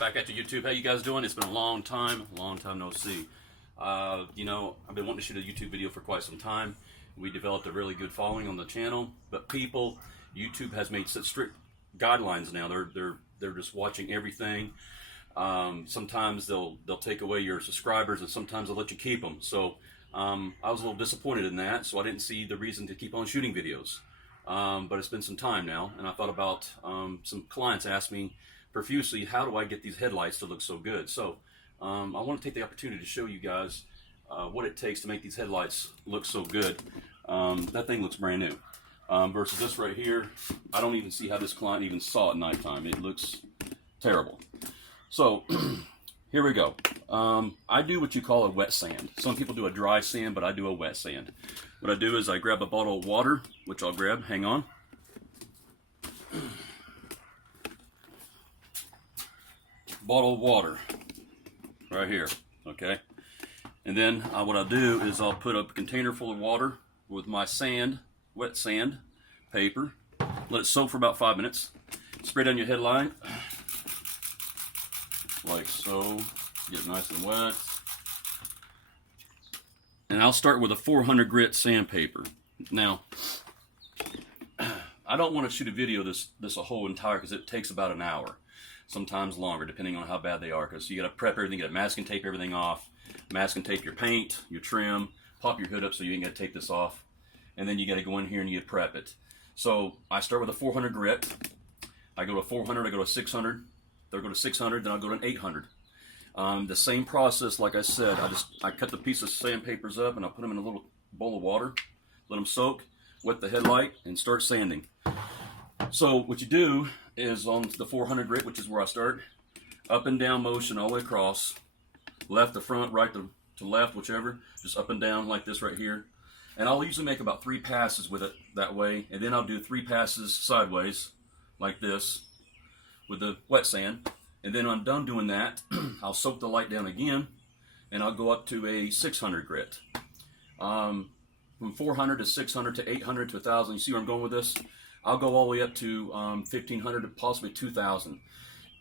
Back at you, YouTube. How you guys doing? It's been a long time no see. You know, I've been wanting to shoot a YouTube video for quite some time. We developed a really good following on the channel, but YouTube has made such strict guidelines now. They're just watching everything. Sometimes they'll take away your subscribers, and sometimes they'll let you keep them. So I was a little disappointed in that, so I didn't see the reason to keep on shooting videos. But it's been some time now, and I thought about some clients asked me profusely, how do I get these headlights to look so good? So I want to take the opportunity to show you guys what it takes to make these headlights look so good. That thing looks brand new. Versus this right here, I don't even see how this client even saw it at nighttime. It looks terrible. So here we go. I do what you call a wet sand. Some people do a dry sand, but I do a wet sand. What I do is I grab a bottle of water, which I'll grab, hang on. Bottle of water, right here, okay? And then what I'll do is I'll put up a container full of water with my sand, wet sand, paper, let it soak for about 5 minutes, spray down your headlight, like so, get it nice and wet. And I'll start with a 400 grit sandpaper. Now, I don't want to shoot a video this a whole entire, because it takes about an hour, sometimes longer, depending on how bad they are. Because you got to prep everything, you got to mask and tape everything off, mask and tape your paint, your trim, pop your hood up so you ain't got to take this off, and then you got to go in here and you prep it. So I start with a 400 grit. I go to 400, I go to 600, then I go to 600, then I'll go to an 800. The same process, like I said, I cut the piece of sandpapers up and I put them in a little bowl of water, let them soak, wet the headlight, and start sanding. So what you do is on the 400 grit, which is where I start, up and down motion all the way across, left to front, right to left, whichever, just up and down like this right here. And I'll usually make about 3 passes with it that way, and then I'll do 3 passes sideways like this with the wet sand. And then when I'm done doing that, I'll soak the light down again, and I'll go up to a 600 grit. From 400 to 600 to 800 to 1,000, you see where I'm going with this? I'll go all the way up to 1,500 to possibly 2,000.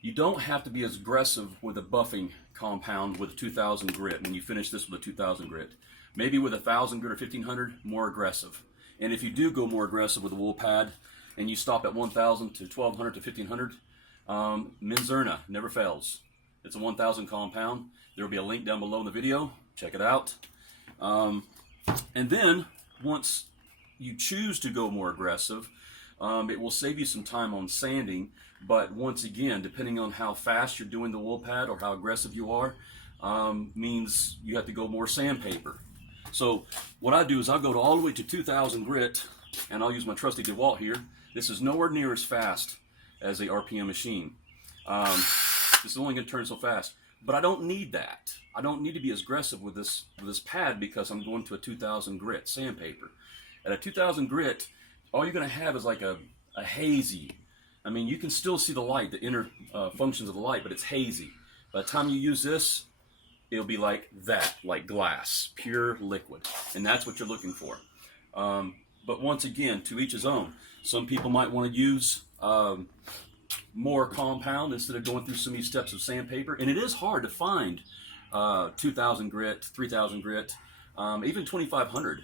You don't have to be as aggressive with a buffing compound with a 2,000 grit when you finish this with a 2,000 grit. Maybe with 1,000 grit or 1,500, more aggressive. And if you do go more aggressive with a wool pad, and you stop at 1,000 to 1,200 to 1,500, Menzerna never fails. It's a 1,000 compound. There will be a link down below in the video. Check it out. And then once you choose to go more aggressive, it will save you some time on sanding. But once again, depending on how fast you're doing the wool pad or how aggressive you are, means you have to go more sandpaper. So what I do is I'll go all the way to 2,000 grit, and I'll use my trusty DEWALT here. This is nowhere near as fast as a RPM machine. This is only going to turn so fast, but I don't need that. I don't need to be as aggressive with this pad because I'm going to a 2,000 grit sandpaper. At a 2,000 grit, all you're going to have is like a hazy. I mean, you can still see the light, the inner functions of the light, but it's hazy. By the time you use this, it'll be like that, like glass, pure liquid, and that's what you're looking for. But once again, to each his own. Some people might want to use more compound instead of going through so many steps of sandpaper, and it is hard to find 2,000 grit, 3,000 grit, even 2,500.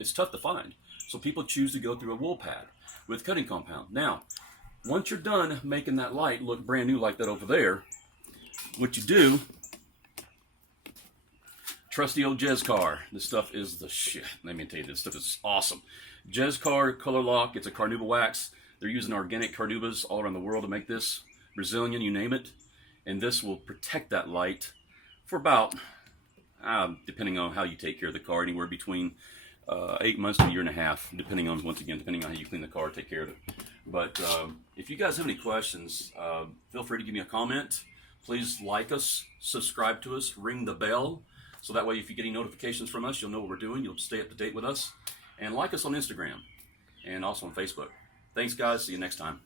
It's tough to find. So people choose to go through a wool pad with cutting compound. Now, once you're done making that light look brand new like that over there, what you do, trusty old Jescar. This stuff is the shit. Let me tell you, this stuff is awesome. Jescar Color Lock. It's a Carnauba wax. They're using organic Carnaubas all around the world to make this. Brazilian, you name it. And this will protect that light for about, depending on how you take care of the car, anywhere between 8 months to a year and a half, depending on, once again, depending on how you clean the car, take care of it. But if you guys have any questions, feel free to give me a comment. Please like us, subscribe to us, ring the bell. So that way, if you get any notifications from us, you'll know what we're doing. You'll stay up to date with us. And like us on Instagram and also on Facebook. Thanks, guys. See you next time.